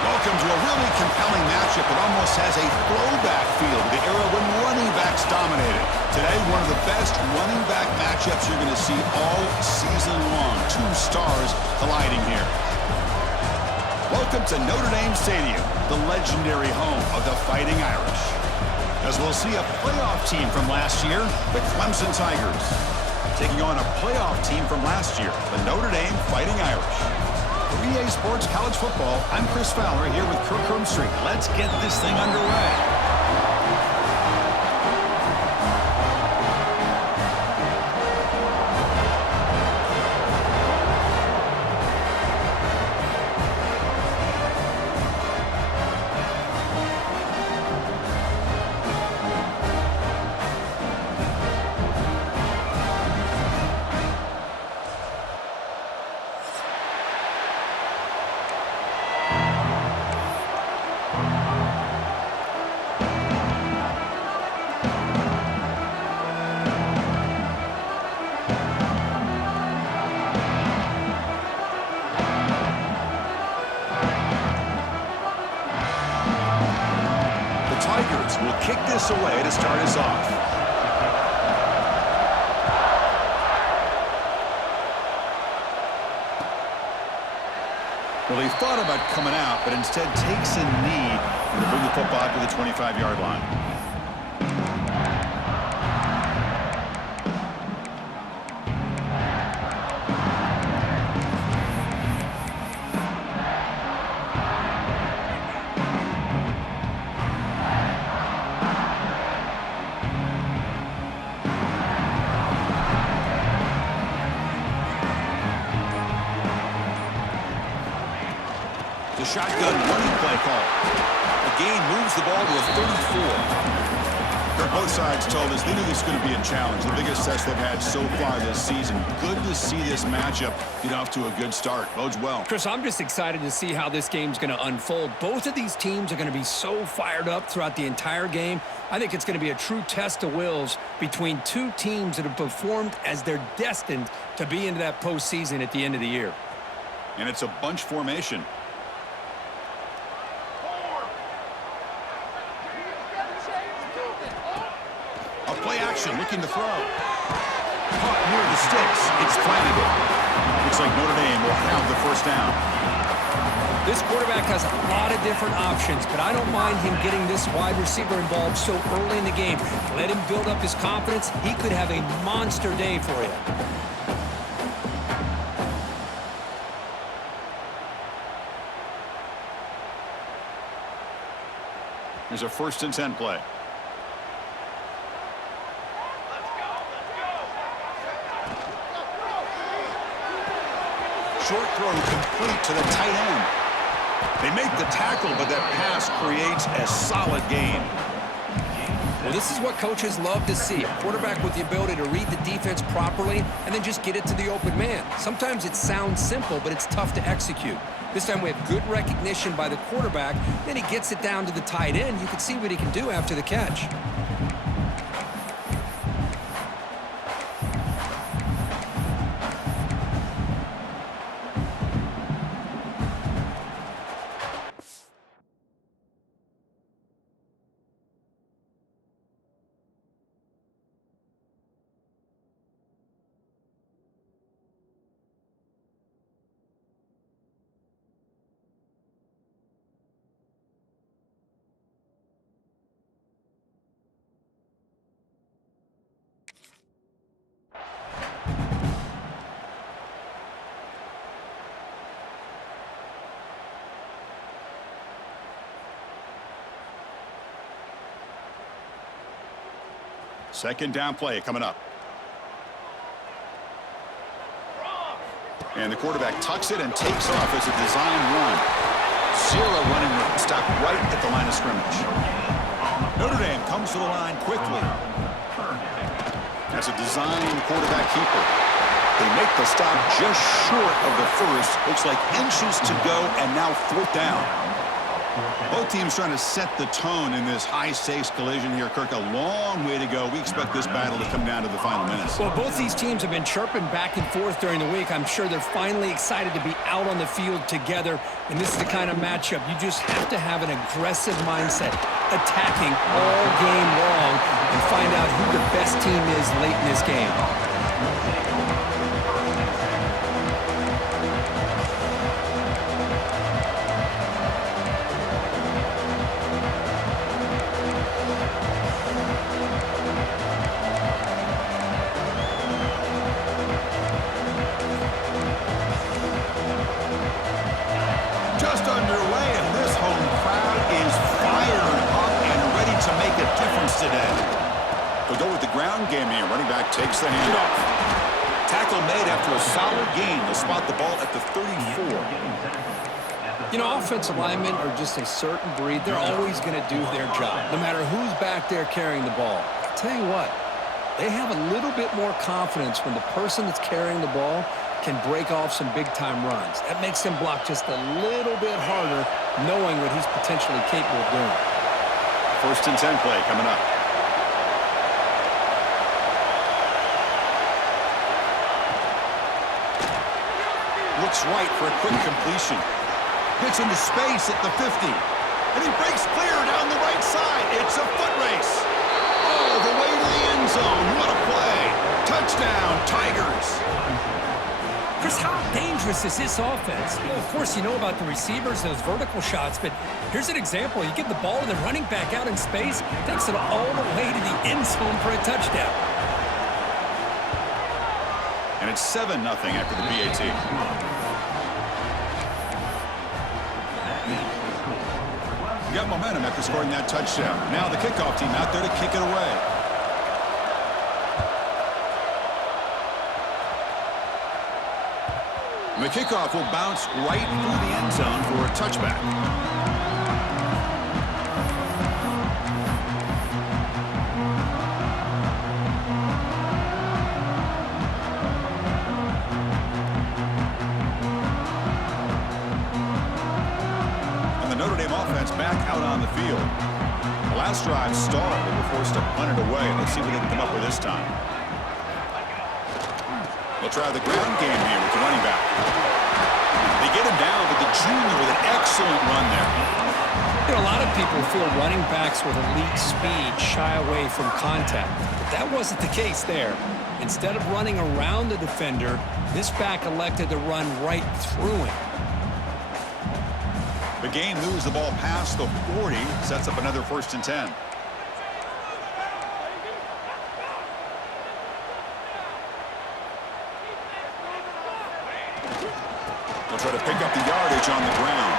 Welcome to a really compelling matchup that almost has a throwback feel to the era when running backs dominated. Today, one of the best running back matchups you're going to see all season long. Two stars colliding here. Welcome to Notre Dame Stadium, the legendary home of the Fighting Irish. As we'll see a playoff team from last year, the Clemson Tigers, taking on a playoff team from last year, the Notre Dame Fighting Irish. For EA Sports College Football, I'm Chris Fowler here with Kirk Herbstreit. Let's get this thing underway. Will kick this away to start us off. Well, he thought about coming out, but instead takes a knee to bring the football to the 25-yard line. The shotgun running play call. The gain moves the ball to a 34. Both sides told us they knew this was going to be a challenge, the biggest test they've had so far this season. Good to see this matchup get off to a good start. Bodes well. Chris, I'm just excited to see how this game's going to unfold. Both of these teams are going to be so fired up throughout the entire game. I think it's going to be a true test of wills between two teams that have performed as they're destined to be into that postseason at the end of the year. And it's a bunch formation. Play action, looking to throw. Caught near the sticks. It's Flanagan. Looks like Notre Dame team will have the first down. This quarterback has a lot of different options, but I don't mind him getting this wide receiver involved so early in the game. Let him build up his confidence. He could have a monster day for you. Here's a 1st and 10 play. Short throw complete to the tight end. They make the tackle, but that pass creates a solid gain. Well, this is what coaches love to see. A quarterback with the ability to read the defense properly and then just get it to the open man. Sometimes it sounds simple, but it's tough to execute. This time we have good recognition by the quarterback. Then he gets it down to the tight end. You can see what he can do after the catch. Second down play coming up. And the quarterback tucks it and takes off as a design run. Zero running room. Stop right at the line of scrimmage. Notre Dame comes to the line quickly. That's a design quarterback keeper. They make the stop just short of the first. Looks like inches to go, and now 4th down. Both teams trying to set the tone in this high-stakes collision here. Kirk, a long way to go. We expect this battle to come down to the final minutes. Well, both these teams have been chirping back and forth during the week. I'm sure they're finally excited to be out on the field together. And this is the kind of matchup you just have to have an aggressive mindset, attacking all game long, and find out who the best team is late in this game. Just underway, and this home crowd is fired up and ready to make a difference today. They'll go with the ground game here. Running back takes the handoff. Tackle made after a solid gain. They'll spot the ball at the 34. You know, offensive linemen are just a certain breed. They're always going to do their job, no matter who's back there carrying the ball. I'll tell you what, they have a little bit more confidence when the person that's carrying the ball can break off some big-time runs. That makes them block just a little bit harder, knowing what he's potentially capable of doing. 1st and 10 play coming up. Looks right for a quick completion. Gets into space at the 50. And he breaks clear down the right side. It's a foot race. Oh, the way to the end zone. What a play. Touchdown, Tigers. Chris, how dangerous is this offense? Well, of course, you know about the receivers, those vertical shots, but here's an example. You give the ball to the running back out in space, takes it all the way to the end zone for a touchdown. And it's 7-0 after the PAT. Got momentum after scoring that touchdown. Now the kickoff team out there to kick it away. And the kickoff will bounce right through the end zone for a touchback. And the Notre Dame offense back out on the field. The last drive stalled. They were forced to punt it away. Let's see what they can come up with this time. They'll try the ground game here with the running back. They get him down, but the junior with an excellent run there. A lot of people feel running backs with elite speed shy away from contact, but that wasn't the case there. Instead of running around the defender, this back elected to run right through him. The game moves the ball past the 40, sets up another 1st and 10. They'll try to pick up the yardage on the ground.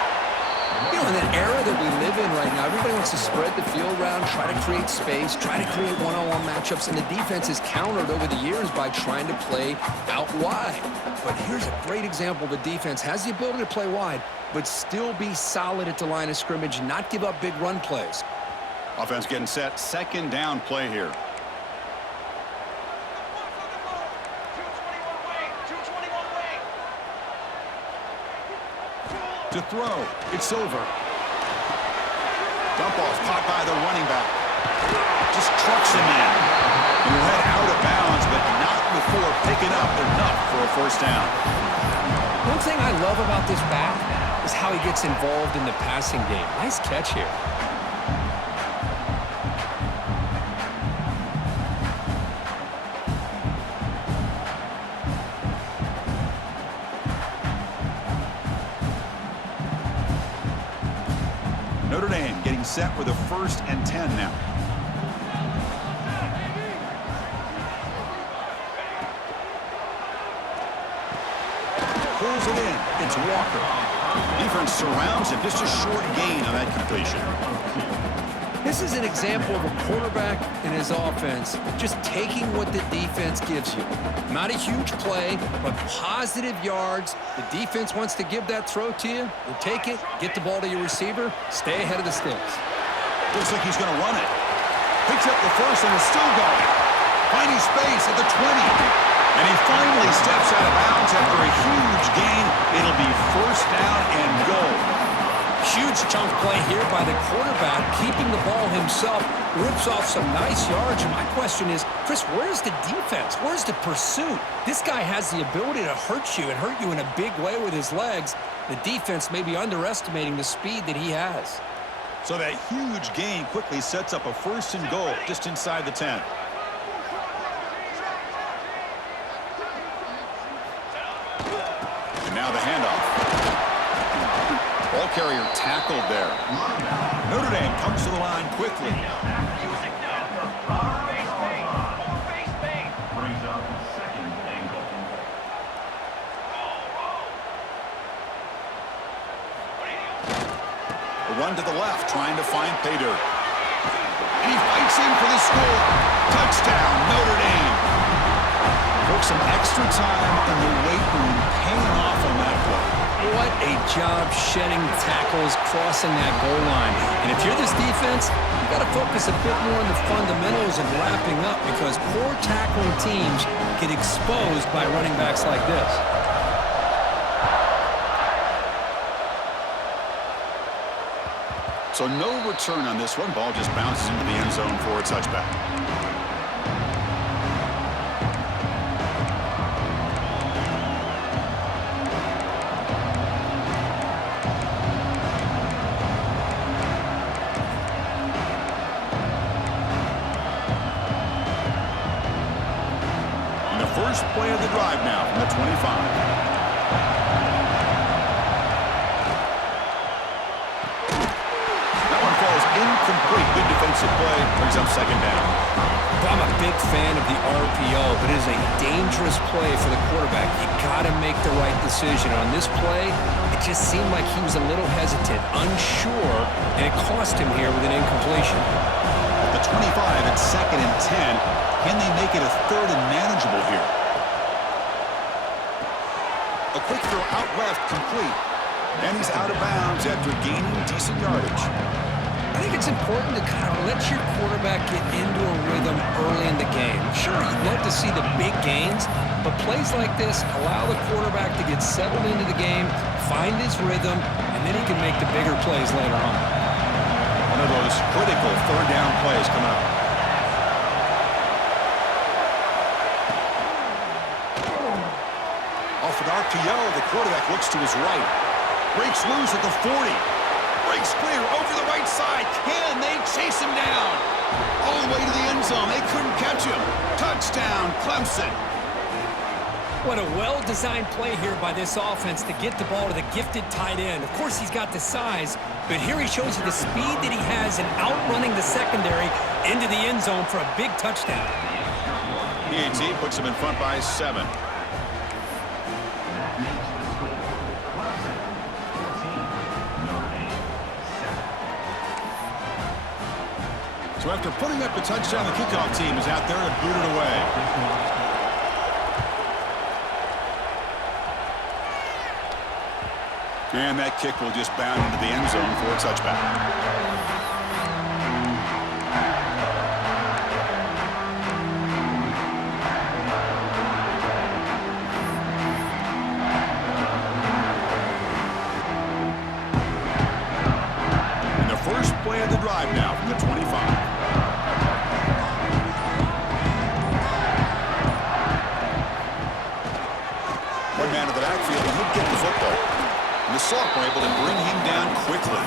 You know, in the era that we live in right now, everybody wants to spread the field around, try to create space, try to create one-on-one matchups, and the defense is countered over the years by trying to play out wide. But here's a great example. The defense has the ability to play wide, but still be solid at the line of scrimmage, not give up big run plays. Offense getting set, 2nd down play here. To throw, it's over. Dump off caught by the running back. Just trucks him in. And he'll head out of bounds, but not before picking up enough for a 1st down. One thing I love about this back is how he gets involved in the passing game. Nice catch here. Notre Dame getting set with a 1st and 10 now. Pulls it in. It's Walker. Defense surrounds him. Just a short gain on that completion. This is an example of a quarterback and his offense just taking what the defense gives you. Not a huge play, but positive yards. The defense wants to give that throw to you. You take it, get the ball to your receiver, stay ahead of the sticks. Looks like he's going to run it. Picks up the 1st and is still going. Finding space at the 20. And he finally steps out of bounds after a huge gain. It'll be 1st down and goal. Huge chunk play here by the quarterback, keeping the ball himself, rips off some nice yards. And my question is, Chris, where's the defense? Where's the pursuit? This guy has the ability to hurt you and hurt you in a big way with his legs. The defense may be underestimating the speed that he has. So that huge gain quickly sets up a 1st and goal just inside the 10. And now the handoff. Ball carrier tackled there. Notre Dame comes to the line quickly. A run to the left, trying to find pay dirt. And he fights in for the score. Touchdown, Notre Dame. Took some extra time in the weight room, paying off on that play. What a job shedding tackles, crossing that goal line. And if you're this defense, you got to focus a bit more on the fundamentals and wrapping up, because poor tackling teams get exposed by running backs like this. So no return on this one. Ball just bounces into the end zone for a touchback. First play of the drive now from the 25. That one falls incomplete. Good defensive play. Brings up 2nd down. I'm a big fan of the RPO, but it is a dangerous play for the quarterback. You got to make the right decision. On this play, it just seemed like he was a little hesitant, unsure, and it cost him here with an incompletion. At the 25, it's 2nd and 10. Can they make it a 3rd and manageable here? A quick throw out left, complete. And he's out of bounds after gaining decent yardage. I think it's important to kind of let your quarterback get into a rhythm early in the game. Sure, you'd love to see the big gains, but plays like this allow the quarterback to get settled into the game, find his rhythm, and then he can make the bigger plays later on. One of those critical 3rd down plays coming up. Off an RPO, the quarterback looks to his right. Breaks loose at the 40. Breaks clear over the right side. Can they chase him down? All the way to the end zone. They couldn't catch him. Touchdown, Clemson. What a well-designed play here by this offense to get the ball to the gifted tight end. Of course, he's got the size, but here he shows you the speed that he has in outrunning the secondary into the end zone for a big touchdown. PAT puts him in front by 7. So after putting up the touchdown, the kickoff team is out there to boot it away. And that kick will just bound into the end zone for a touchback. First play of the drive now from the 25. One man to the backfield, and he'll get the football. And the Sock were able to bring him down quickly.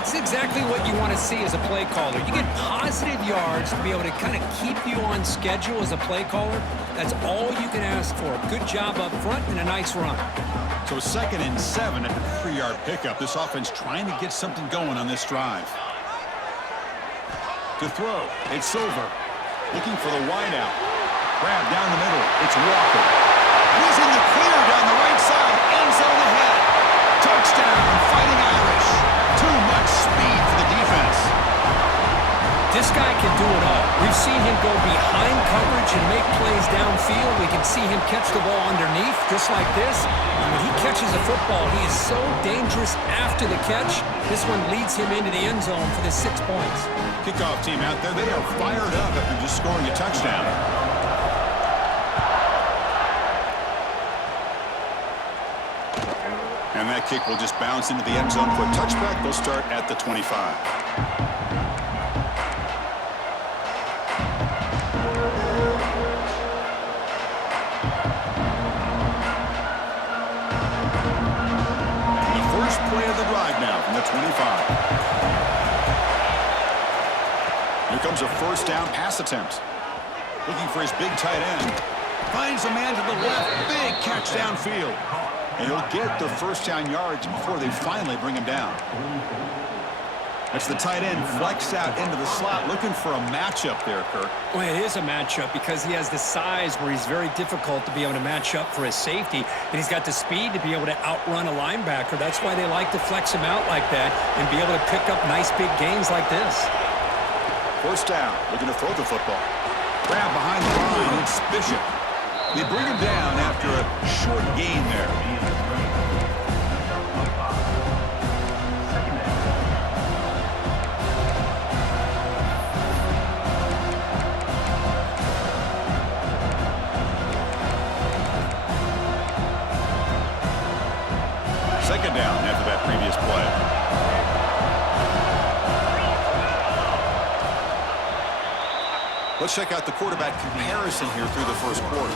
It's exactly what you want to see as a play caller. You get positive yards to be able to kind of keep you on schedule as a play caller. That's all you can ask for. Good job up front and a nice run. So 2nd and 7 at the 3-yard pickup. This offense trying to get something going on this drive. To throw, it's Silver. Looking for the wideout. Grab down the middle. It's Walker. And he's in the clear down the right side. End zone ahead. Touchdown, Fighting Irish. Too much speed for the defense. This guy can do it all. We've seen him go behind coverage and make plays downfield. We can see him catch the ball underneath, just like this. And when he catches a football, he is so dangerous after the catch. This one leads him into the end zone for the 6 points. Kickoff team out there, they are fired up after just scoring a touchdown. And that kick will just bounce into the end zone for a touchback. They'll start at the 25. Play of the drive now from the 25. Here comes a first down pass attempt. Looking for his big tight end. Finds a man to the left. Big catch downfield. And he'll get the first down yards before they finally bring him down. That's the tight end flexed out into the slot, looking for a matchup there, Kirk. Well, it is a matchup because he has the size where he's very difficult to be able to match up for his safety, and he's got the speed to be able to outrun a linebacker. That's why they like to flex him out like that and be able to pick up nice big gains like this. First down, looking to throw the football. Grab behind the line, it's Bishop. They bring him down after a short gain there. Second down after that previous play. Let's check out the quarterback comparison here through the first quarter.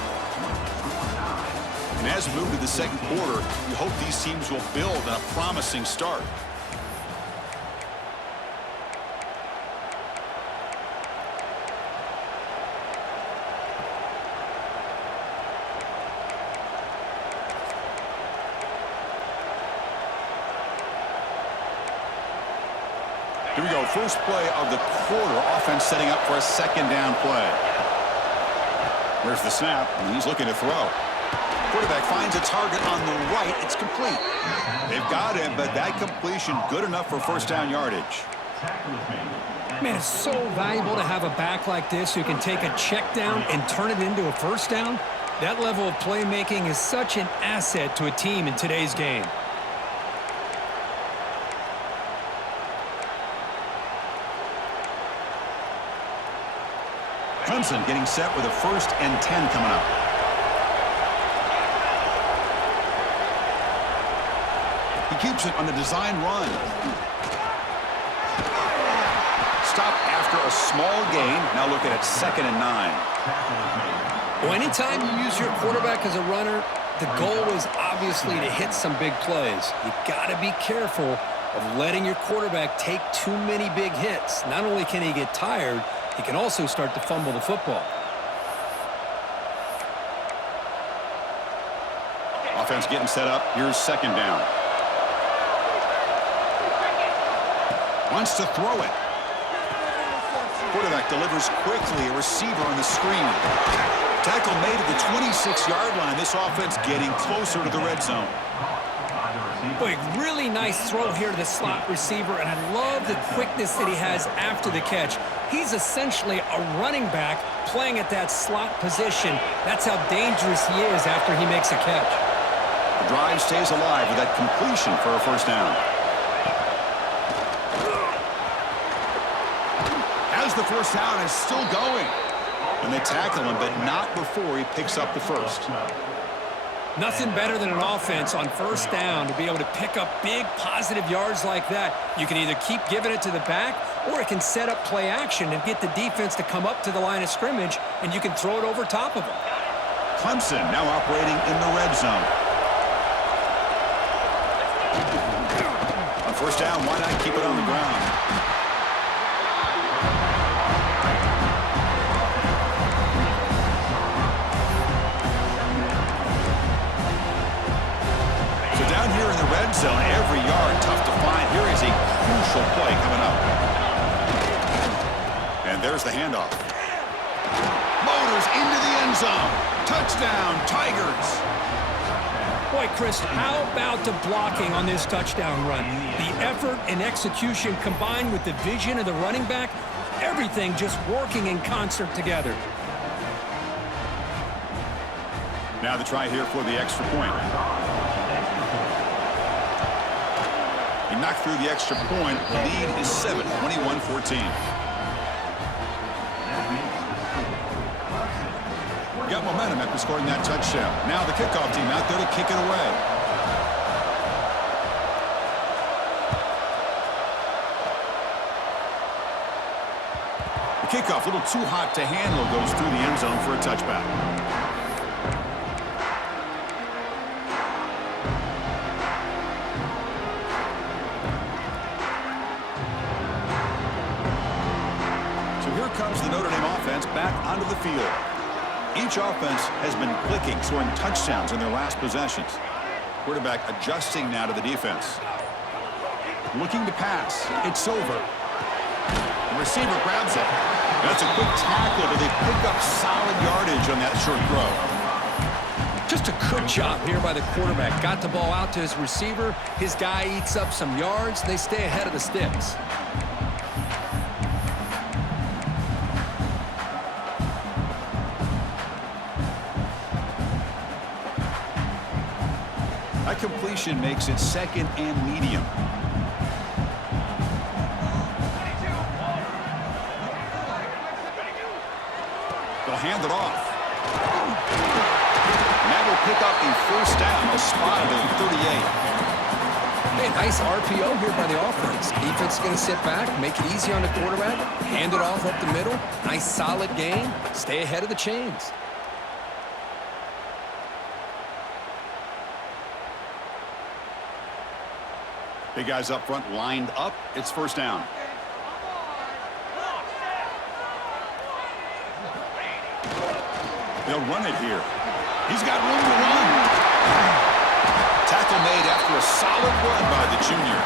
And as we move to the second quarter, you hope these teams will build on a promising start. Here we go, first play of the quarter. Offense setting up for a second down play. There's the snap, and he's looking to throw. Quarterback finds a target on the right. It's complete. They've got him, but that completion good enough for first down yardage. Man, it's so valuable to have a back like this who can take a check down and turn it into a first down. That level of playmaking is such an asset to a team in today's game. Clemson getting set with a 1st and 10 coming up. He keeps it on the design run. Stop after a small gain. Now look at it, 2nd and 9. Well, anytime you use your quarterback as a runner, the goal is obviously to hit some big plays. You got to be careful of letting your quarterback take too many big hits. Not only can he get tired, he can also start to fumble the football. Offense getting set up. Here's second down. Wants to throw it. Quarterback delivers quickly. A receiver on the screen. Tackle made at the 26-yard line. This offense getting closer to the red zone. Boy, really nice throw here to the slot receiver, and I love the quickness that he has after the catch. He's essentially a running back playing at that slot position. That's how dangerous he is after he makes a catch. The drive stays alive with that completion for a first down. As the first down is still going. And they tackle him, but not before he picks up the first. Nothing better than an offense on first down to be able to pick up big positive yards like that. You can either keep giving it to the back, or it can set up play action and get the defense to come up to the line of scrimmage, and you can throw it over top of them. Clemson now operating in the red zone. On first down, why not keep it on the ground? Down here in the red zone, every yard tough to find. Here is a crucial play coming up. And there's the handoff. Motors into the end zone. Touchdown, Tigers. Boy, Chris, how about the blocking on this touchdown run? The effort and execution combined with the vision of the running back, everything just working in concert together. Now the try here for the extra point. He knocked through the extra point. The lead is 7, 21-14. Got momentum after scoring that touchdown. Now the kickoff team out there to kick it away. The kickoff, a little too hot to handle, goes through the end zone for a touchback. Comes the Notre Dame offense back onto the field. Each offense has been clicking, scoring touchdowns in their last possessions. Quarterback adjusting now to the defense. Looking to pass. It's over. The receiver grabs it. That's a quick tackle, but they pick up solid yardage on that short throw. Just a good job here by the quarterback. Got the ball out to his receiver. His guy eats up some yards. They stay ahead of the sticks. That completion makes it second and medium. They'll hand it off. And that will pick up a first down, a spot at 38. Hey, nice RPO here by the offense. Defense is going to sit back, make it easy on the quarterback, hand it off up the middle. Nice solid game. Stay ahead of the chains. Big guys up front lined up. It's first down. They'll run it here. He's got room to run. Tackle made after a solid run by the junior.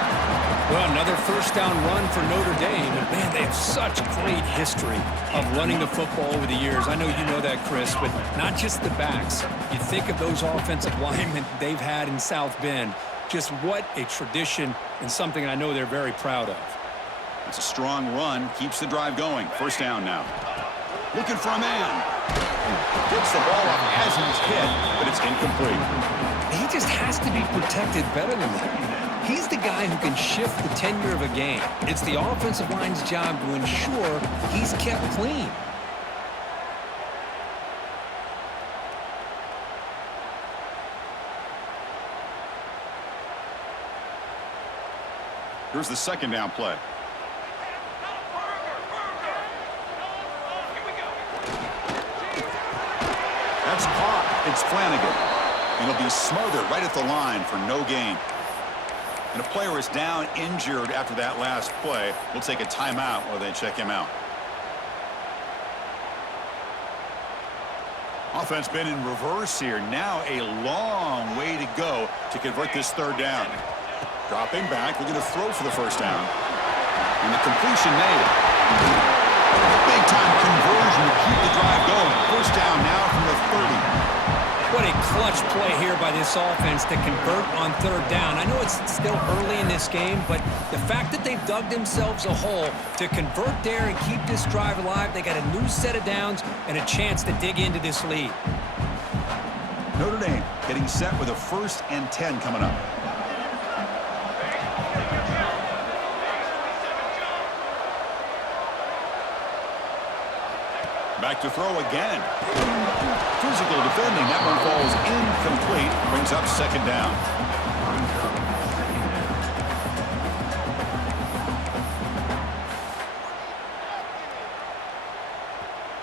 Well, another first down run for Notre Dame. And, man, they have such great history of running the football over the years. I know you know that, Chris, but not just the backs. You think of those offensive linemen they've had in South Bend. Just what a tradition and something I know they're very proud of. It's a strong run. Keeps the drive going. First down now. Looking for a man. Gets the ball up as he's hit, but it's incomplete. He just has to be protected better than that. He's the guy who can shift the tenure of a game. It's the offensive line's job to ensure he's kept clean. Here's the second down play. That's caught. It's Flanagan. And he'll be smothered right at the line for no gain. And a player is down injured after that last play. We'll take a timeout while they check him out. Offense been in reverse here. Now a long way to go to convert this third down. Dropping back. We're going to throw for the first down. And the completion made. Big-time conversion to keep the drive going. First down now from the 30. What a clutch play here by this offense to convert on third down. I know it's still early in this game, but the fact that they've dug themselves a hole to convert there and keep this drive alive, they got a new set of downs and a chance to dig into this lead. Notre Dame getting set with a 1st and 10 coming up. Back to throw again. Physical defending. That one falls incomplete. Brings up second down.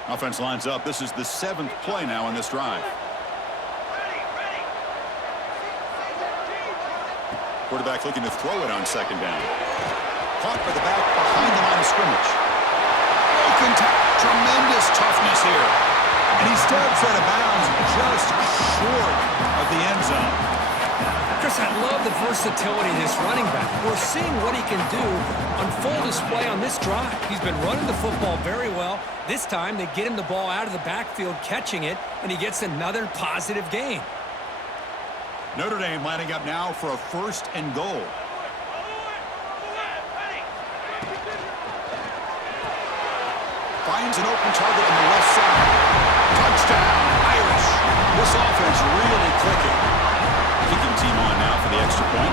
Offense lines up. This is the 7th play now on this drive. Quarterback looking to throw it on second down. Caught by the back behind the line of scrimmage. Tremendous toughness here. And he steps out of bounds just short of the end zone. Chris, I love the versatility of this running back. We're seeing what he can do on full display on this drive. He's been running the football very well. This time, they get him the ball out of the backfield, catching it, and he gets another positive gain. Notre Dame lining up now for a 1st and goal. Finds an open target on the left side. Touchdown, Irish. This offense really clicking. Kicking team on now for the extra point.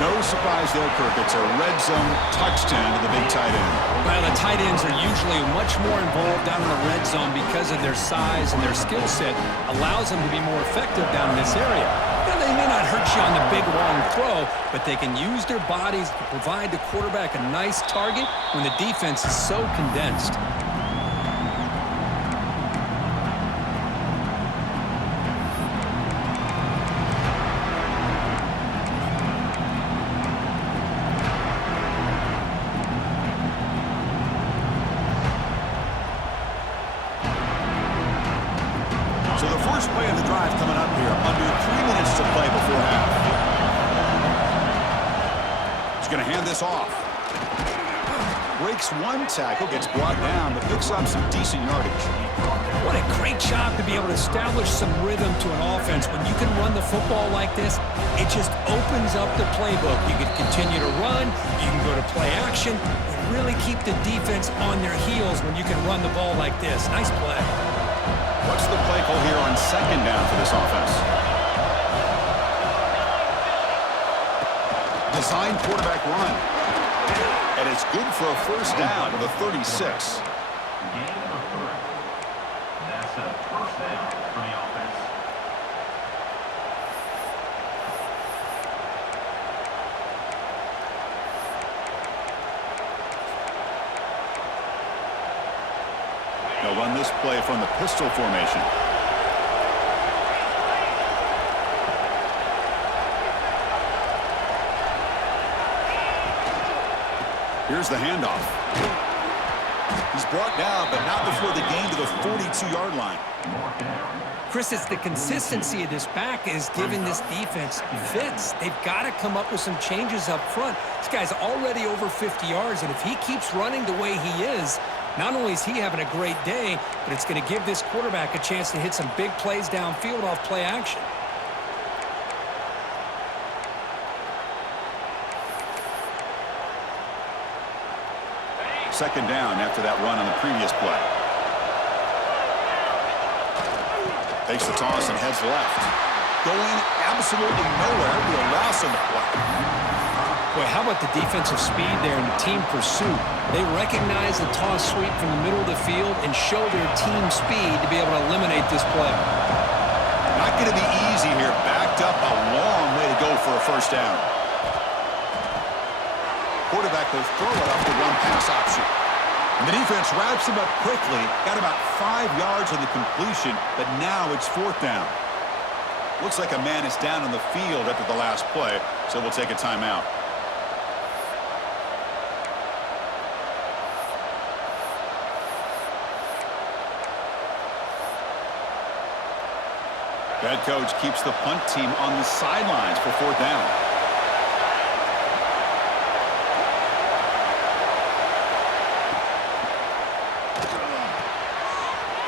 No surprise there, Kirk. It's a red zone touchdown to the big tight end. Well, the tight ends are usually much more involved down in the red zone because of their size and their skill set allows them to be more effective down in this area. Now, they may not hurt you on the big, long throw, but they can use their bodies to provide the quarterback a nice target when the defense is so condensed. So the first play of the drive coming up here. Under 3 minutes to play before half. He's going to hand this off. Breaks one tackle, gets brought down, but picks up some decent yardage. What a great job to be able to establish some rhythm to an offense. When you can run the football like this, it just opens up the playbook. You can continue to run. You can go to play action. And really keep the defense on their heels when you can run the ball like this. Nice play. What's the play call here on second down for this offense? Design quarterback run. And it's good for a first down to the 36. That's a first down for the offense. They'll run this play from the pistol formation. Here's the handoff. He's brought down, but not before the gain to the 42-yard line. Chris, it's the consistency of this back is giving this defense fits. They've got to come up with some changes up front. This guy's already over 50 yards, and if he keeps running the way he is, not only is he having a great day, but it's going to give this quarterback a chance to hit some big plays downfield off play action. Second down after that run on the previous play. Takes the toss and heads left. Going absolutely nowhere to allow some play. Boy, how about the defensive speed there and the team pursuit? They recognize the toss sweep from the middle of the field and show their team speed to be able to eliminate this play. Not going to be easy here. Backed up a long way to go for a first down. Quarterback will throw it off the one pass option. And the defense wraps him up quickly. Got about 5 yards on the completion, but now it's fourth down. Looks like a man is down on the field after the last play, so we'll take a timeout. Head coach keeps the punt team on the sidelines for 4th down.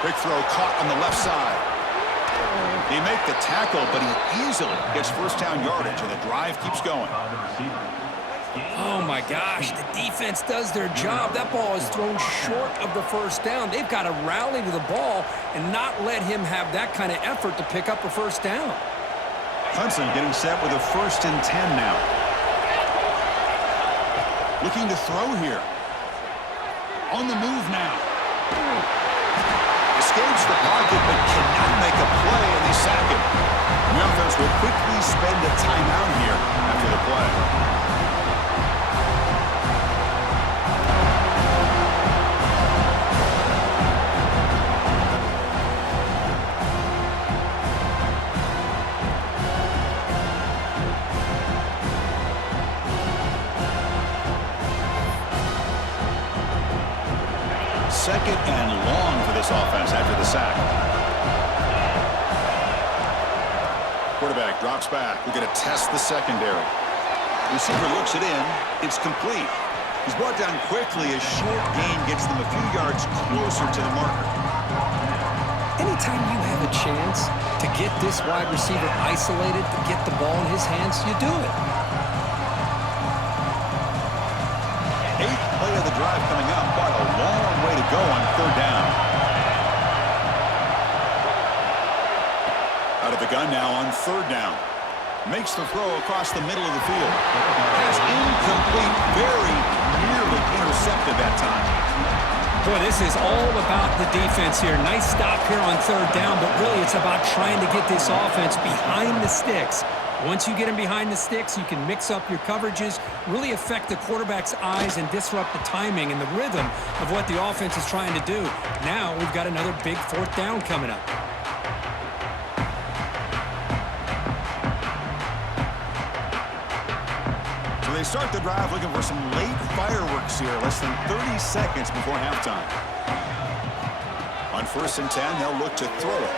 Quick throw caught on the left side. He made the tackle, but he easily gets 1st down yardage, and the drive keeps going. Oh, my gosh. The defense does their job. That ball is thrown short of the 1st down. They've got to rally to the ball and not let him have that kind of effort to pick up a 1st down. Hudson getting set with a 1st and 10 now. Looking to throw here. On the move now. Escapes the pocket, but cannot make a play, and they sack him. The offense will quickly spend a timeout here after the play. Second and long for this offense after the sack. Quarterback drops back. We're going to test the secondary. Receiver looks it in. It's complete. He's brought down quickly. A short gain gets them a few yards closer to the marker. Anytime you have a chance to get this wide receiver isolated, to get the ball in his hands, you do it. 8th play of the drive coming up, but a long way to go on 3rd down. Out of the gun now on 3rd down. Makes the throw across the middle of the field. Pass incomplete, very nearly intercepted that time. Boy, this is all about the defense here. Nice stop here on 3rd down, but really it's about trying to get this offense behind the sticks. Once you get him behind the sticks, you can mix up your coverages, really affect the quarterback's eyes and disrupt the timing and the rhythm of what the offense is trying to do. Now we've got another big 4th down coming up. So they start the drive looking for some late fireworks here, less than 30 seconds before halftime. On 1st and 10, they'll look to throw it.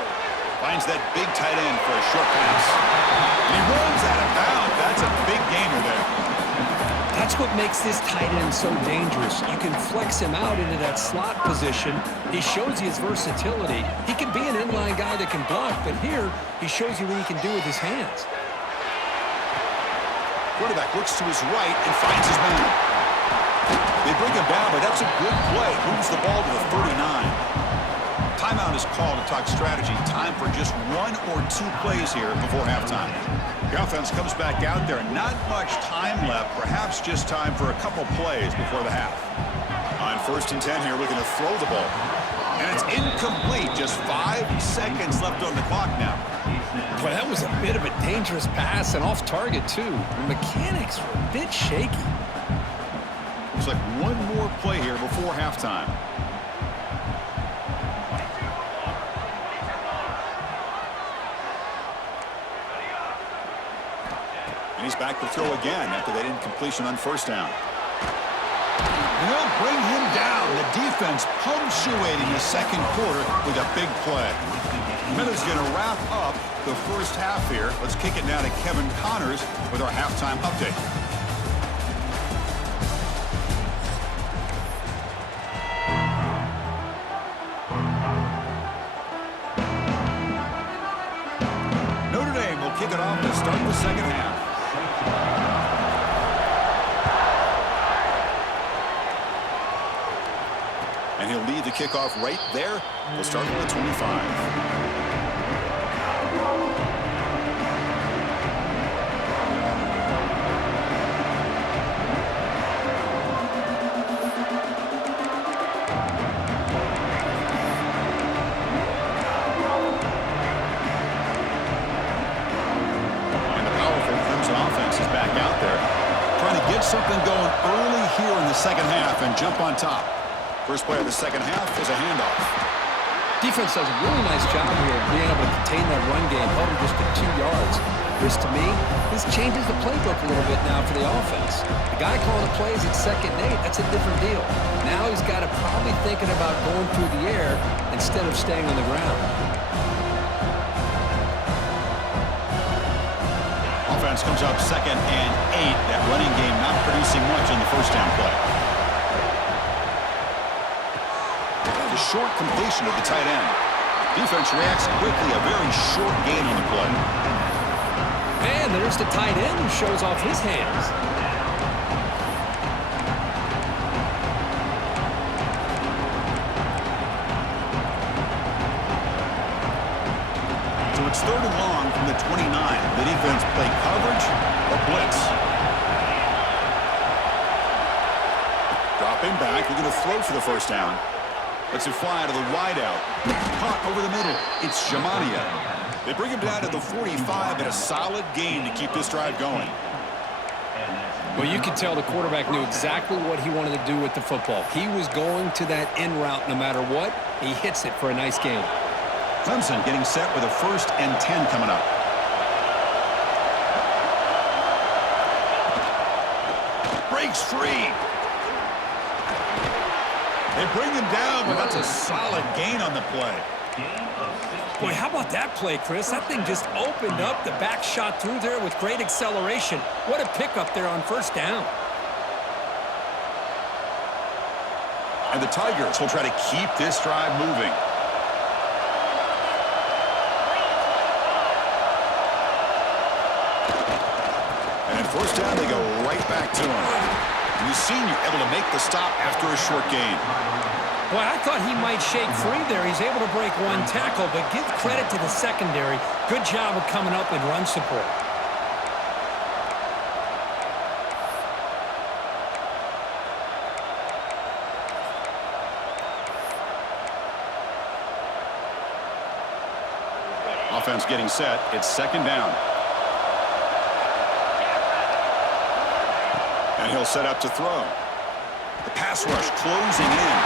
Finds that big tight end for a short pass. And he runs out of bounds. That's a big gainer there. That's what makes this tight end so dangerous. You can flex him out into that slot position. He shows you his versatility. He can be an inline guy that can block, but here he shows you what he can do with his hands. Quarterback looks to his right and finds his man. They bring him down, but that's a good play. Moves the ball to the 39. Timeout is called to talk strategy. Time for just 1 or 2 plays here before halftime. The offense comes back out there. Not much time left. Perhaps just time for a couple plays before the half. On 1st and 10 here, looking to throw the ball. And it's incomplete. Just 5 seconds left on the clock now. Boy, that was a bit of a dangerous pass and off target, too. The mechanics were a bit shaky. Looks like 1 more play here before halftime. And he's back to throw again after that incompletion on 1st down. And they'll bring him down. The defense punctuating the 2nd quarter with a big play. Miller's going to wrap up the 1st half here. Let's kick it now to Kevin Connors with our halftime update. Notre Dame will kick it off to start the 2nd half. And he'll lead the kickoff right there. We'll start with the 25. Something going early here in the 2nd half and jump on top. First play of the 2nd half is a handoff. Defense does a really nice job here of being able to contain that run game, held him just to 2 yards. Chris, to me, this changes the playbook a little bit now for the offense. The guy calling the plays at 2nd and 8, that's a different deal. Now he's got to probably thinking about going through the air instead of staying on the ground. Offense comes up 2nd and 8. That running game not producing much on the first down play. A short completion of the tight end. Defense reacts quickly, a very short gain on the play. And there's the tight end who shows off his hands. So it's 3rd and long from the 29. The defense play coverage or blitz. Dropping back, they're going to throw for the first down. Lets it fly to the wideout. Caught over the middle. It's Jamania. They bring him down to the 45, and a solid gain to keep this drive going. Well, you could tell the quarterback knew exactly what he wanted to do with the football. He was going to that in route no matter what. He hits it for a nice gain. Clemson getting set with a 1st and 10 coming up. Breaks free. They bring him down, but that's a solid gain on the play. Boy, how about that play, Chris? That thing just opened up. The back shot through there with great acceleration. What a pickup there on 1st down. And the Tigers will try to keep this drive moving. And 1st down, they go right back to him. And the senior able to make the stop after a short gain. Boy, I thought he might shake free there. He's able to break one tackle, but give credit to the secondary. Good job of coming up and run support. Offense getting set. It's 2nd down. And he'll set up to throw. The pass rush closing in.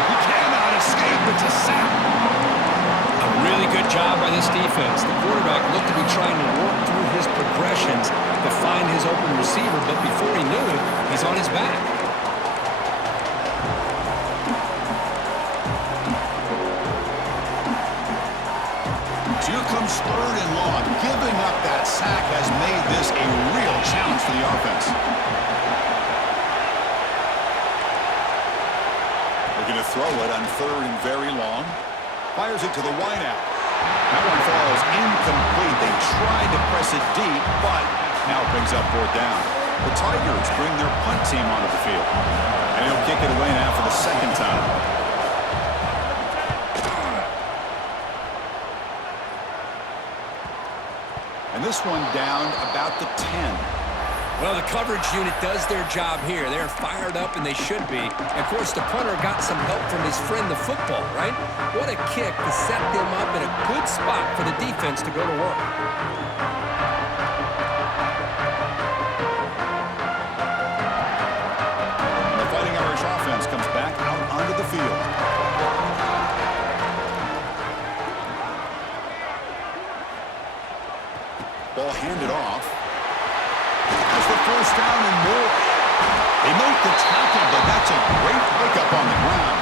He cannot escape. It's a sack. A really good job by this defense. The quarterback looked to be trying to work through his progressions to find his open receiver, but before he knew it, he's on his back. So here comes 3rd and long. Giving up that sack has made this a real challenge for the offense. Going to throw it on 3rd and very long. Fires it to the wideout. That one falls incomplete. They tried to press it deep, but now it brings up 4th down. The Tigers bring their punt team onto the field. And he'll kick it away now for the 2nd time. And this one down about the 10. Well, the coverage unit does their job here. They're fired up, and they should be. And of course, the punter got some help from his friend, the football, right? What a kick to set them up in a good spot for the defense to go to work. The Fighting Irish offense comes back out onto the field. Ball handed off. That's the 1st down and more. They make the tackle, but that's a great pickup on the ground.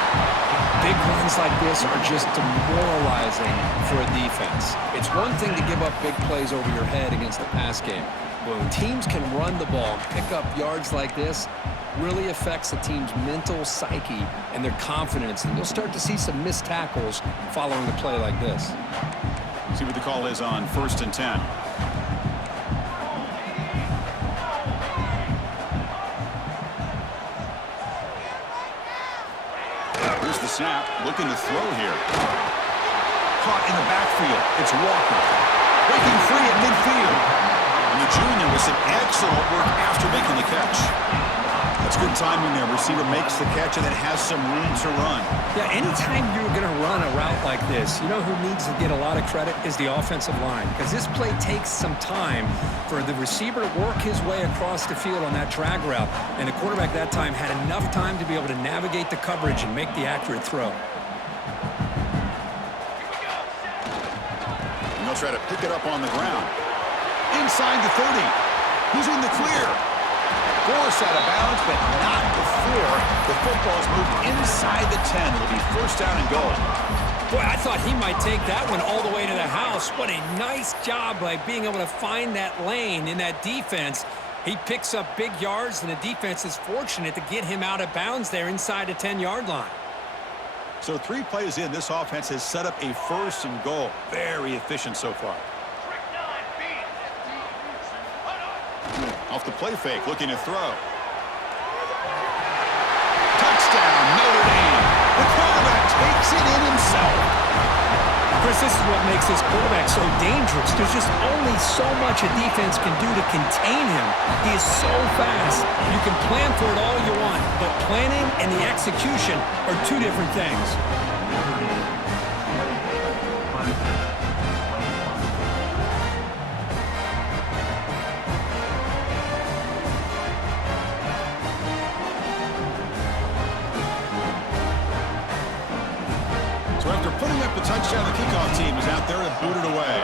Big runs like this are just demoralizing for a defense. It's one thing to give up big plays over your head against the pass game. But when teams can run the ball and pick up yards like this, really affects the team's mental psyche and their confidence. And you'll start to see some missed tackles following a play like this. See what the call is on 1st and 10. Here's the snap, looking to throw here. Caught in the backfield. It's Walker. Breaking free at midfield. And the junior with some excellent work after making the catch. That's good timing there. Receiver makes the catch and then has some room to run. Yeah, anytime you're going to run a route like this, you know who needs to get a lot of credit is the offensive line. Because this play takes some time for the receiver to work his way across the field on that drag route. And the quarterback that time had enough time to be able to navigate the coverage and make the accurate throw. try to pick it up on the ground. Inside the 30. He's in the clear. Forced out of bounds, but not before the football's moved inside the 10. It'll be first down and goal. Boy, I thought he might take that one all the way to the house. What a nice job by being able to find that lane in that defense. He picks up big yards, and the defense is fortunate to get him out of bounds there inside the 10-yard line. So 3 plays in, this offense has set up a first and goal. Very efficient so far. Off the play fake, looking to throw. Touchdown, Notre Dame. The quarterback takes it in himself. Chris, this is what makes this quarterback so dangerous. There's just only so much a defense can do to contain him. He is so fast. You can plan for it all you want, but planning and the execution are 2 different things. So after putting up the touchdown, the kickoff team is out there to boot it away.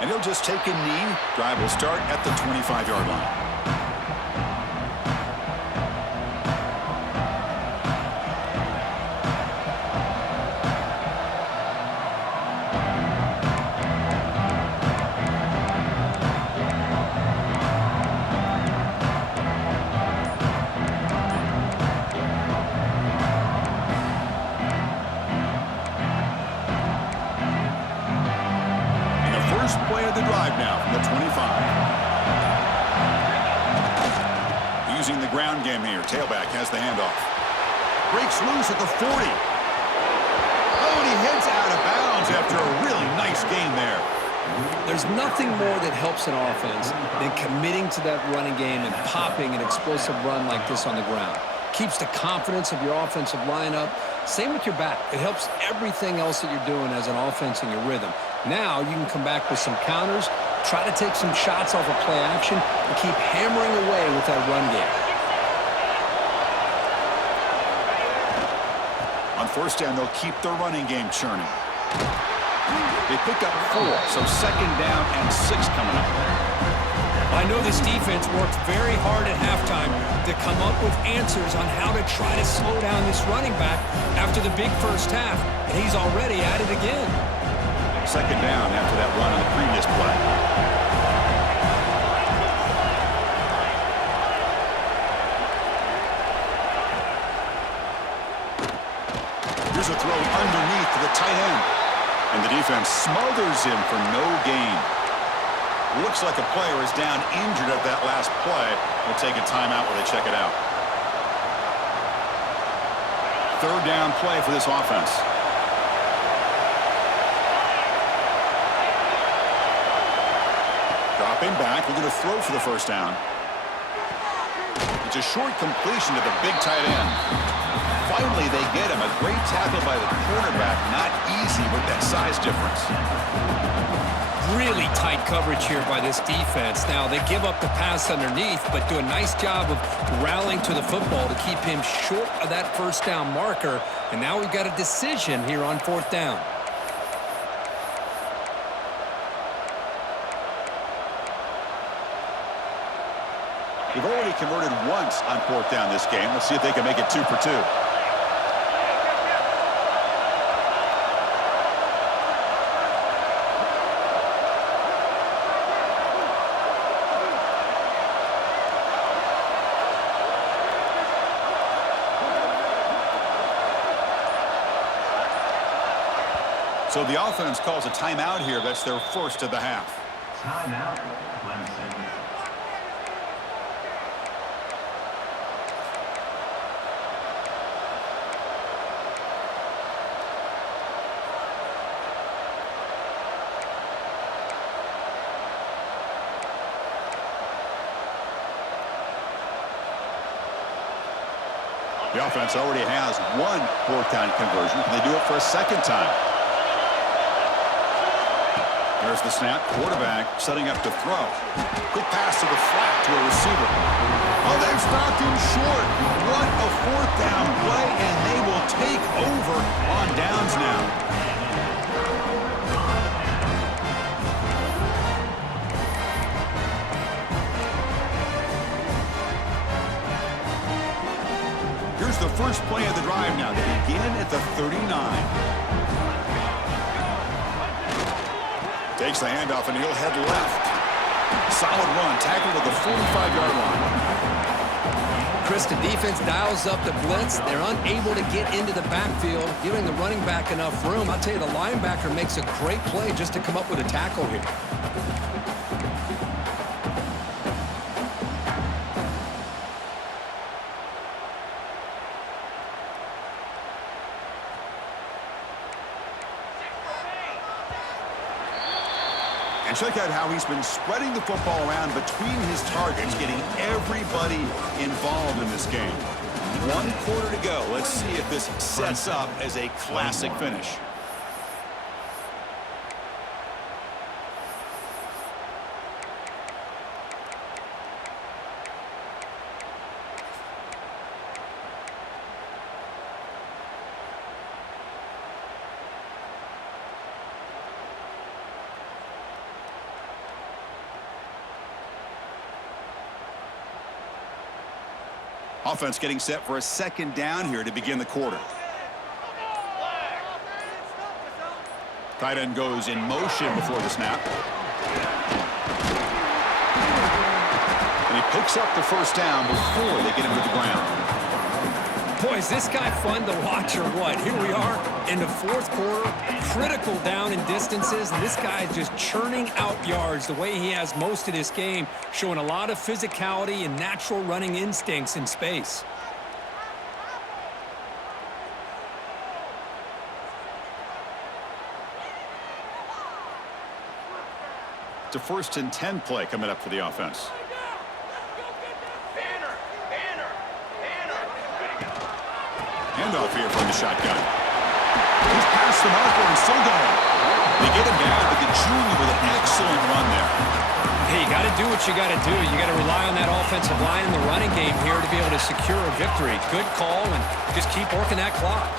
And he'll just take a knee. Drive will start at the 25-yard line. First play of the drive now from the 25. Using the ground game here. Tailback has the handoff. Breaks loose at the 40. Oh, and he heads out of bounds after a really nice gain there. There's nothing more that helps an offense than committing to that running game and popping an explosive run like this on the ground. Keeps the confidence of your offensive lineup. Same with your back. It helps everything else that you're doing as an offense in your rhythm. Now you can come back with some counters, try to take some shots off of play action, and keep hammering away with that run game. On first down, they'll keep their running game churning. They pick up 4, so second down and 6 coming up. I know this defense worked very hard at halftime to come up with answers on how to try to slow down this running back after the big first half, and he's already at it again. Second down after that run on the previous play. Here's a throw underneath to the tight end. And the defense smothers him for no gain. Looks like a player is down injured at that last play. We'll take a timeout while they check it out. Third down play for this offense. Dropping back, we're going to throw for the first down. It's a short completion to the big tight end. Finally, they get him. A great tackle by the cornerback. Not easy with that size difference. Really tight coverage here by this defense. Now, they give up the pass underneath, but do a nice job of rallying to the football to keep him short of that first down marker. And now we've got a decision here on fourth down. They've already converted once on fourth down this game. Let's see if they can make it 2 for 2. So the offense calls a timeout here. That's their first of the half. Timeout, Clemson. The offense already has one fourth down conversion. Can they do it for a second time? There's the snap. Quarterback setting up to throw. Quick pass to the flat to a receiver. Oh, they've stopped him short. What a fourth down play, and they will take over on downs now. Here's the first play of the drive now. They begin at the 39. Takes the handoff, and he'll head left. Solid run, tackled at the 45-yard line. Chris, the defense dials up the blitz. They're unable to get into the backfield, giving the running back enough room. I'll tell you, the linebacker makes a great play just to come up with a tackle here. And check out how he's been spreading the football around between his targets, getting everybody involved in this game. 1 quarter to go. Let's see if this sets up as a classic finish. Offense getting set for a second down here to begin the quarter. Tight end goes in motion before the snap. And he picks up the first down before they get him to the ground. Boy, is this guy fun to watch or what? Here we are in the fourth quarter, critical down in distances, and this guy is just churning out yards the way he has most of this game, showing a lot of physicality and natural running instincts in space. It's a 1st and 10 play coming up for the offense. Handoff here from the shotgun. He's past the marker and still going. They get him down, but the junior with an excellent run there. Hey, you got to do what you got to do. You got to rely on that offensive line in the running game here to be able to secure a victory. Good call, and just keep working that clock.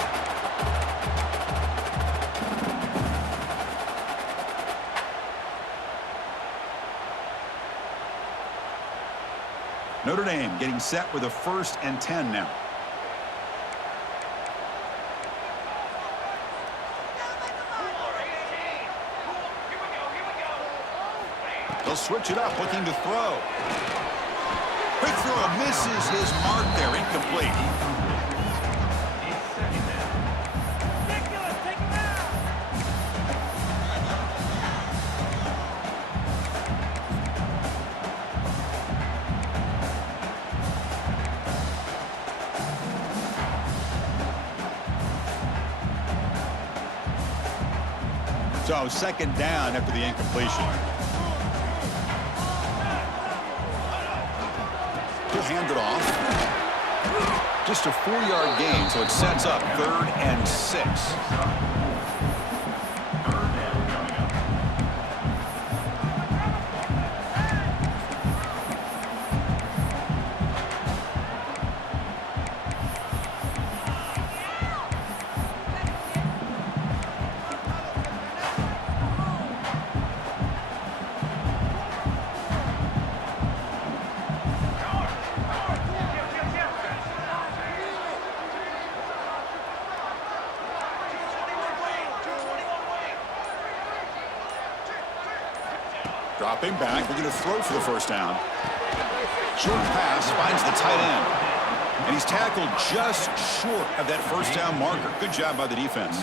Notre Dame getting set with a 1st and 10 now. They'll switch it up, looking to throw. Quick throw, misses his mark there, incomplete. So second down after the incompletion. He'll hand it off. Just a 4-yard gain, so it sets up 3rd and 6. Dropping back, we're going to throw for the first down. Short pass finds the tight end. And he's tackled just short of that first down marker. Good job by the defense.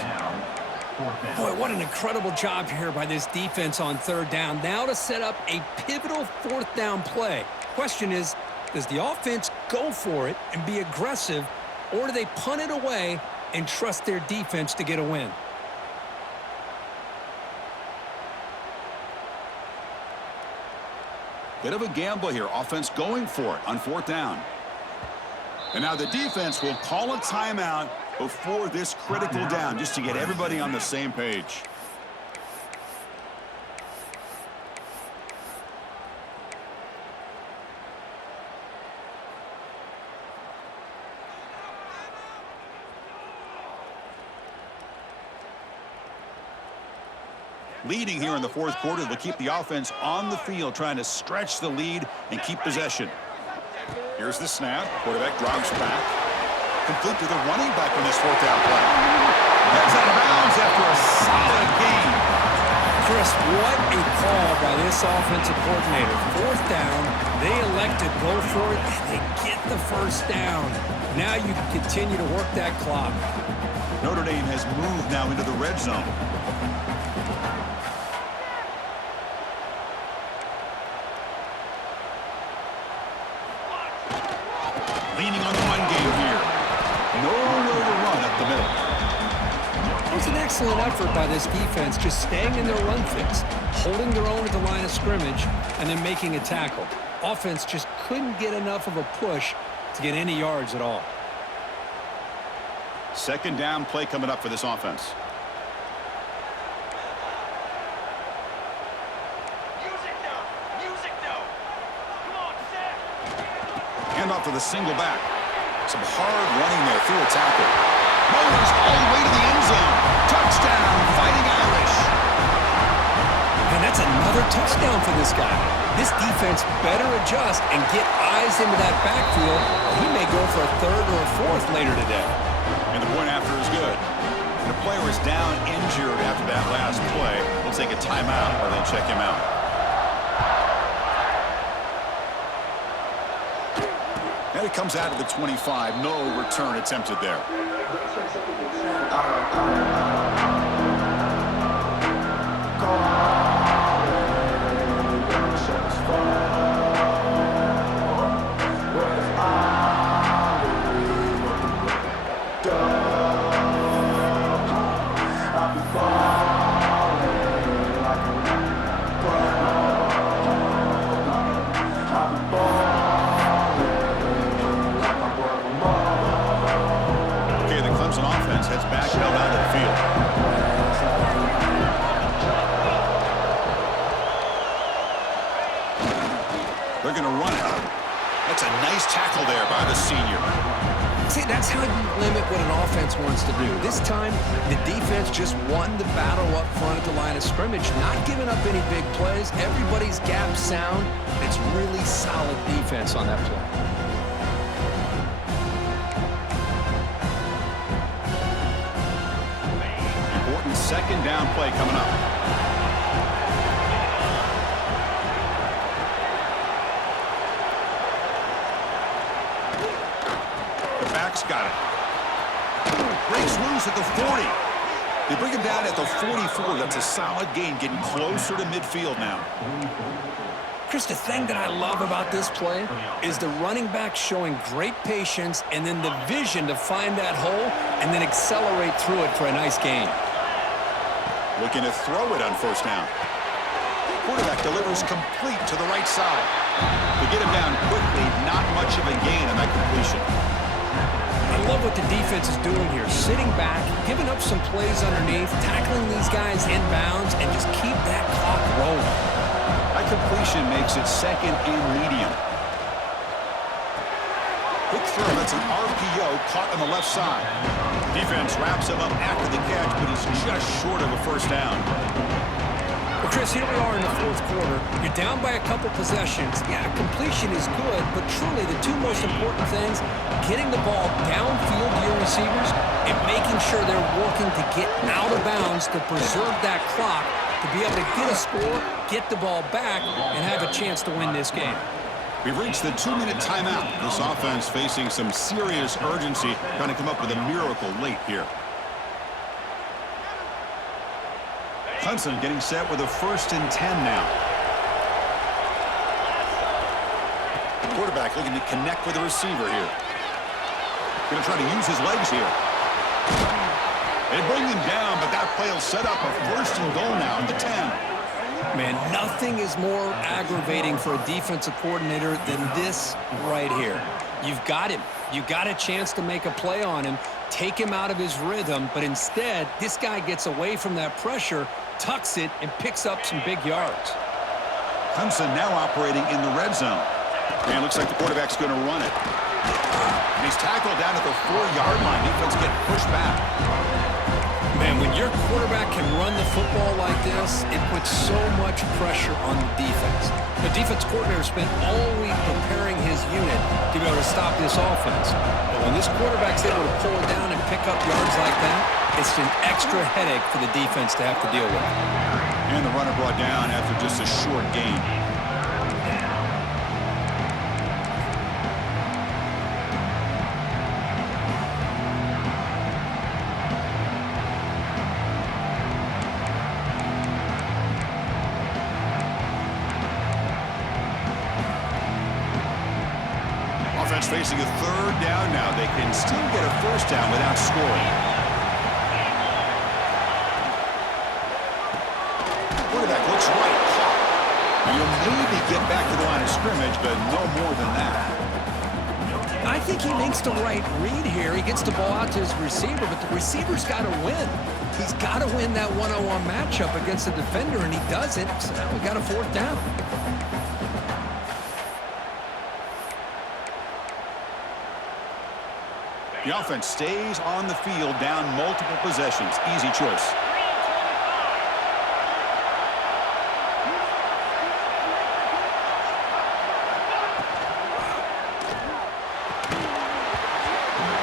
Boy, what an incredible job here by this defense on 3rd down. Now to set up a pivotal 4th down play. Question is, does the offense go for it and be aggressive, or do they punt it away and trust their defense to get a win? Bit of a gamble here. Offense going for it on 4th down. And now the defense will call a timeout before this critical down just to get everybody on the same page. Leading here in the fourth quarter, they'll keep the offense on the field, trying to stretch the lead and keep possession. Here's the snap. Quarterback drops back. Complete to the running back on this fourth down play. Heads out of bounds after a solid gain. Chris, what a call by this offensive coordinator. Fourth down, they elect to go for it, and they get the first down. Now you can continue to work that clock. Notre Dame has moved now into the red zone. Leaning on the run game here. Nowhere to run up the middle. It was an excellent effort by this defense, just staying in their run fix, holding their own at the line of scrimmage, and then making a tackle. Offense just couldn't get enough of a push to get any yards at all. Second down play coming up for this offense. Hand off to the single back. Some hard running there through a tackle. Motors all the way to the end zone. Touchdown, Fighting Irish. And that's another touchdown for this guy. This defense better adjust and get eyes into that backfield, or he may go for a third or a fourth later today. And the point after is good. And the player is down injured after that last play. We'll take a timeout while they check him out. And it comes out of the 25. No return attempted there. Heads back down out of the field. They're going to run it. That's a nice tackle there by the senior. See, that's how you limit what an offense wants to do. This time, the defense just won the battle up front at the line of scrimmage, not giving up any big plays. Everybody's gap sound. It's really solid defense on that play. Second down play coming up. The back's got it. Breaks loose at the 40. They bring him down at the 44. That's a solid gain, getting closer to midfield now. Chris, the thing that I love about this play is the running back showing great patience and then the vision to find that hole and then accelerate through it for a nice gain. Looking to throw it on first down. Quarterback delivers complete to the right side. To get him down quickly, not much of a gain on that completion. I love what the defense is doing here. Sitting back, giving up some plays underneath, tackling these guys inbounds, and just keep that clock rolling. That completion makes it second and medium. Quick throw, that's an RPO caught on the left side. Defense wraps him up after the catch, but he's just short of a first down. Well, Chris, here we are in the fourth quarter. You're down by a couple possessions. Yeah, completion is good, but truly the two most important things, getting the ball downfield to your receivers and making sure they're working to get out of bounds to preserve that clock, to be able to get a score, get the ball back, and have a chance to win this game. We've reached the 2-minute timeout. This offense facing some serious urgency, trying to come up with a miracle late here. Clemson getting set with a 1st and 10 now. Quarterback looking to connect with the receiver here. Going to try to use his legs here. They bring him down, but that play will set up a 1st and goal now at the 10. Man, nothing is more aggravating for a defensive coordinator than this right here. You've got him. You got a chance to make a play on him, take him out of his rhythm, but instead, this guy gets away from that pressure, tucks it, and picks up some big yards. Clemson now operating in the red zone. And looks like the quarterback's going to run it. And he's tackled down at the 4-yard line. Defense getting pushed back. Man, And when your quarterback can run the football like this, it puts so much pressure on the defense. The defense coordinator spent all week preparing his unit to be able to stop this offense. But when this quarterback's able to pull it down and pick up yards like that, it's an extra headache for the defense to have to deal with. And the runner brought down after just a short gain. Offense facing a third down now. They can still get a first down without scoring. Quarterback looks right. You'll maybe get back to the line of scrimmage, but no more than that. I think he makes the right read here. He gets the ball out to his receiver, but the receiver's got to win. He's got to win that one-on-one matchup against the defender, and he does it. So now we got a fourth down. The offense stays on the field down multiple possessions. Easy choice.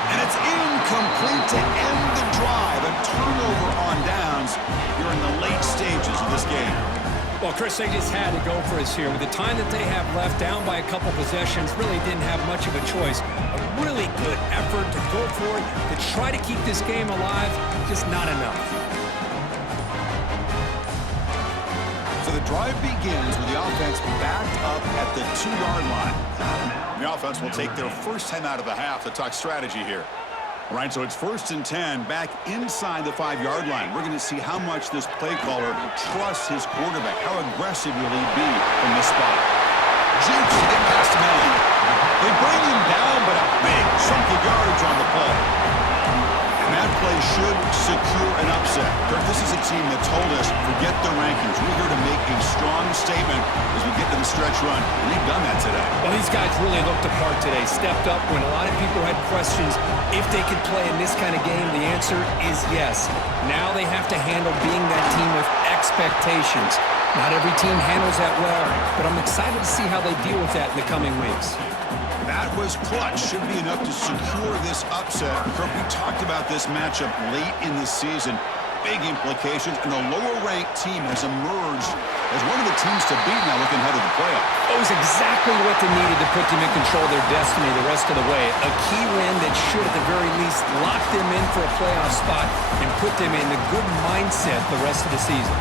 And it's incomplete to end the drive. A turnover on downs here in the late stages of this game. Well, Chris, they just had to go for us here. With the time that they have left, down by a couple possessions, really didn't have much of a choice. A really good effort to go for it, to try to keep this game alive, just not enough. So the drive begins with the offense backed up at the 2-yard line. The offense will take their first time out of the half to talk strategy here. All right, so it's 1st and 10 back inside the 5-yard line. We're going to see how much this play caller trusts his quarterback. How aggressive will he be from this spot? Jukes to get past Melly. They bring him down, but a big chunk of yardage on the play. And that play should secure an upset. Kirk, this is a team that told us, forget the rankings. We're here to make a strong statement as we get to the stretch run. And they've done that today. Well, these guys really looked the part today. Stepped up when a lot of people had questions if they could play in this kind of game. The answer is yes. Now they have to handle being that team with expectations. Not every team handles that well, but I'm excited to see how they deal with that in the coming weeks. That was clutch. Should be enough to secure this upset. Kirk, we talked about this matchup late in the season. Big implications, and the lower-ranked team has emerged as one of the teams to beat now looking ahead of the playoff. It was exactly what they needed to put them in control of their destiny the rest of the way. A key win that should, at the very least, lock them in for a playoff spot and put them in a good mindset the rest of the season.